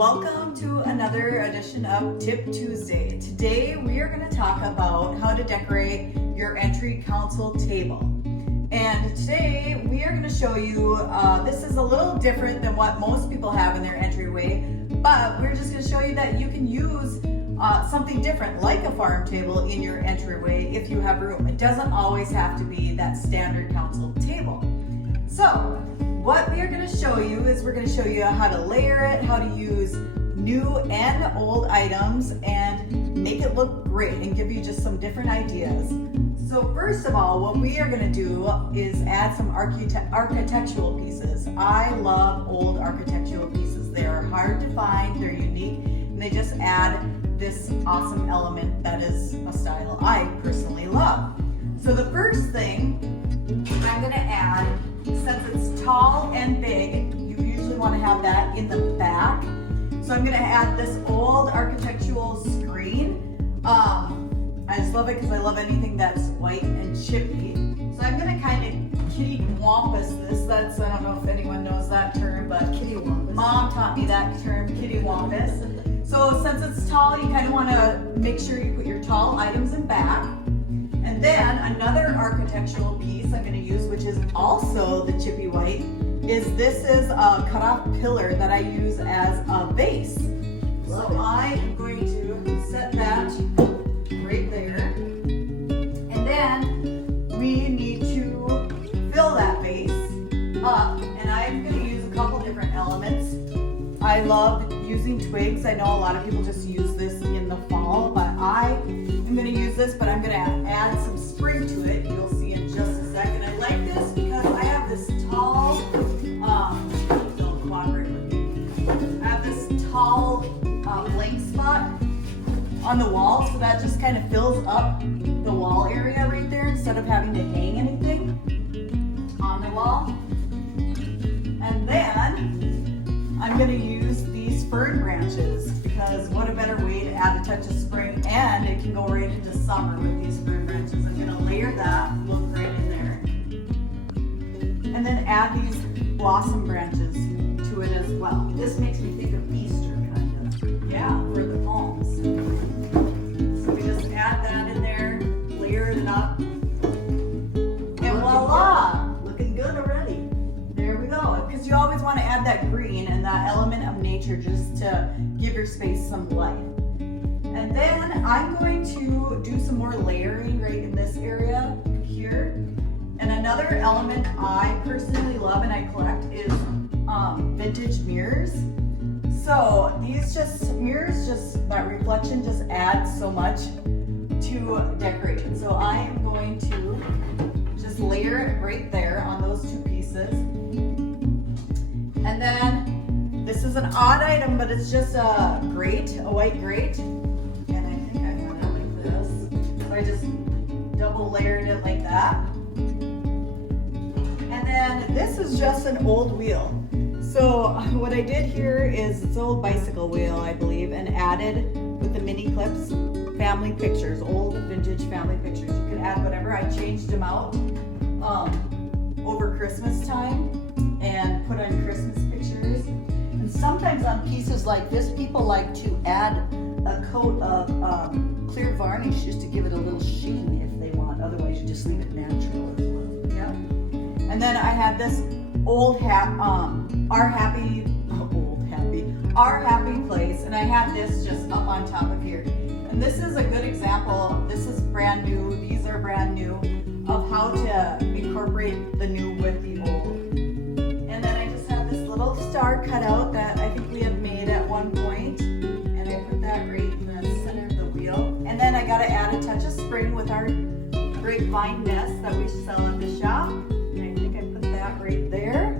Welcome to another edition of Tip Tuesday. Today we are going to talk about how to decorate your entry console table. And today we are going to show you, this is a little different than what most people have in their entryway, but we're just going to show you that you can use something different like a farm table in your entryway if you have room. It doesn't always have to be that standard console table. So what we are going to show you is we're going to show you how to layer it, how to use new and old items and make it look great and give you just some different ideas. So first of all, what we are going to do is add some architectural pieces. I love old architectural pieces. They are hard to find, they're unique, and they just add this awesome element that is a style I personally love. So the first thing I'm going to add, since it's tall and big, you usually want to have that in the back. So I'm going to add this old architectural screen. I just love it because I love anything that's white and chippy. So I'm going to kind of kitty wampus this. That's, I don't know if anyone knows that term, but kitty wampus. Mom taught me that term, kitty wampus. So since it's tall, you kind of want to make sure you put your tall items in back. And then another architectural piece I'm going to use, which is also the chippy white, is this is a cut-off pillar that I use as a base. So I am going to set that right there. And then we need to fill that base up. And I'm going to use a couple different elements. I love using twigs. I know a lot of people just use this in the fall, but I'm going to use this, but I'm going to add some spring to it. You'll see in just a second. I like this because I have this tall, don't cooperate with me. I have this tall blank spot on the wall, so that just kind of fills up the wall area right there instead of having to hang anything on the wall. And then I'm going to use these fern branches because what a better way to add a touch of spring, and it can go right into summer with these fern branches. I'm going to layer that, look right in there, and then add these blossom branches to it as well. This makes me think of Easter, kind of. Yeah, for the palms. So we just add that in there, layer it up, and voila! Looking good already. There we go. Because you always want to add that green and that element of nature just to give your space some life. And then I'm going to do some more layering right in this area here. And another element I personally love and I collect is vintage mirrors. So these mirrors, that reflection just adds so much to decoration. So I am going to just layer it right there on those two pieces. And then this is an odd item, but it's just a grate, a white grate. And I think I want it like this. So I just double layered it like that. And then this is just an old wheel. So what I did here is it's an old bicycle wheel, I believe, and added with the mini clips, family pictures, old vintage family pictures. You can add whatever. I changed them out over Christmas time and put on Christmas pictures. And sometimes on pieces like this, people like to add a coat of clear varnish just to give it a little sheen if they want. Otherwise, you just leave it natural as well. Yeah. And then I had this old our happy place, and I had this just up on top of here. And this is a good example. This is brand new. These are brand new of how to incorporate the new with the old. And then I just have this little star cutout that I think we had made at one point, and I put that right in the center of the wheel. And then I got to add a touch of spring with our grapevine nest that we sell at the shop. And I think I put that right there.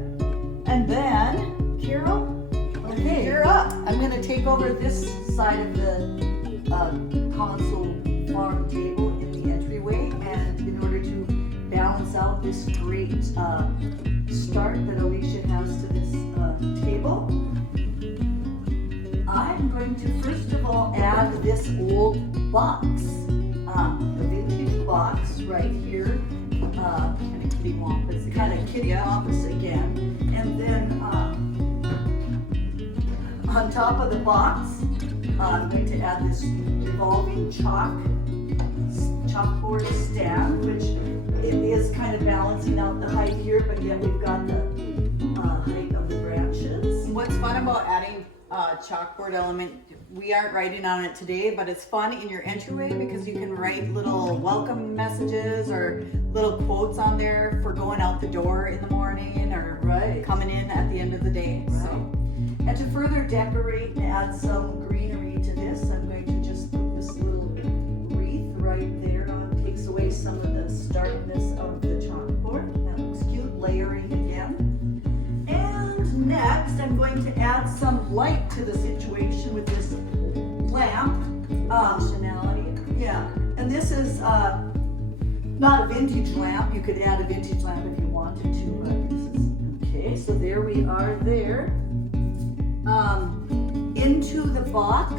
And then, Carol, okay, you're up. I'm going to take over this side of the console farm table in the entryway, and in order to balance out this great start that Alicia has to this table, I'm going to first of all add this old box, the vintage box right here, Kind of kitty wampus. kind of kitty wampus again, and then On top of the box, I'm going to add this revolving chalkboard stand, which it is kind of balancing out the height here, but yet we've got the height of the branches. What's fun about adding a chalkboard element, we aren't writing on it today, but it's fun in your entryway because you can write little welcome messages or little quotes on there for going out the door in the morning or coming in at the end of the day. Right. So. And to further decorate and add some greenery to this, I'm going to just put this little wreath right there on. Takes away some of the starkness of the chalkboard. That looks cute, layering again. And next, I'm going to add some light to the situation with this lamp. Functionality. Yeah, and this is not a vintage lamp. You could add a vintage lamp if you wanted to, but this is okay. So there we are there. Into the box,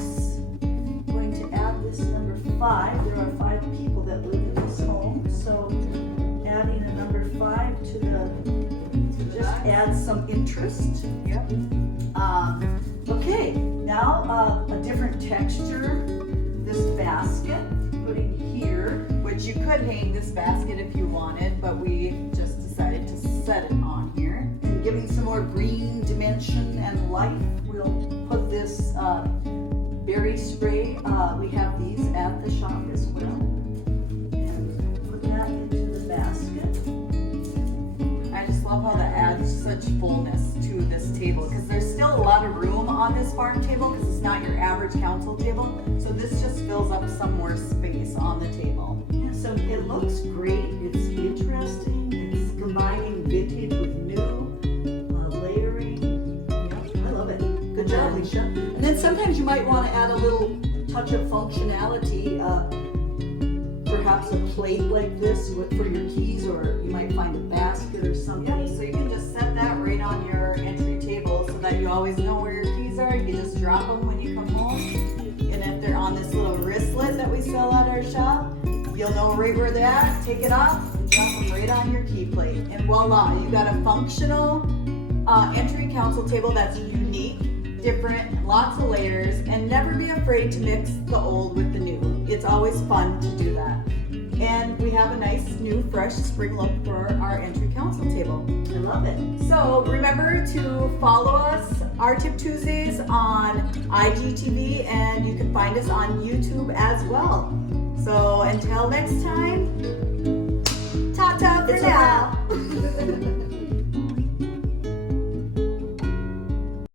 I'm going to add this number 5. There are 5 people that live in this home, so adding a number 5 to just add some interest. Yep. Okay, now a different texture. This basket, putting here. Which you could hang this basket if you wanted, but we just decided to set it on here. And giving some more green dimension and life, we'll put this berry spray. We have these at the shop as well. And put that into the basket. I just love how that adds such fullness to this table because there's still a lot of room on this farm table because it's not your average council table. So this just fills up some more space on the table. Yeah, so it looks great. It's interesting. It's combining vintage with new layering. Yeah, I love it. Good job, Alicia. And then sometimes you might want to add a little touch of functionality. Perhaps a plate like this for your keys, or you might find a basket or something. Yeah, so you can just set that right on your entry table so that you always know where your keys are. You just drop them when you come home. And if they're on this little wristlet that we sell at our shop, you'll know right where they're at. Take it off and drop them right on your key plate. And voila, you got a functional entry council table that's unique, different, lots of layers, and never be afraid to mix the old with the new. It's always fun to do that. And we have a nice new fresh spring look for our entry council table. I love it. So remember to follow us, our Tip Tuesdays, on IGTV, and you can find us on YouTube as well. So until next time, ta-ta for It's a now. wrap.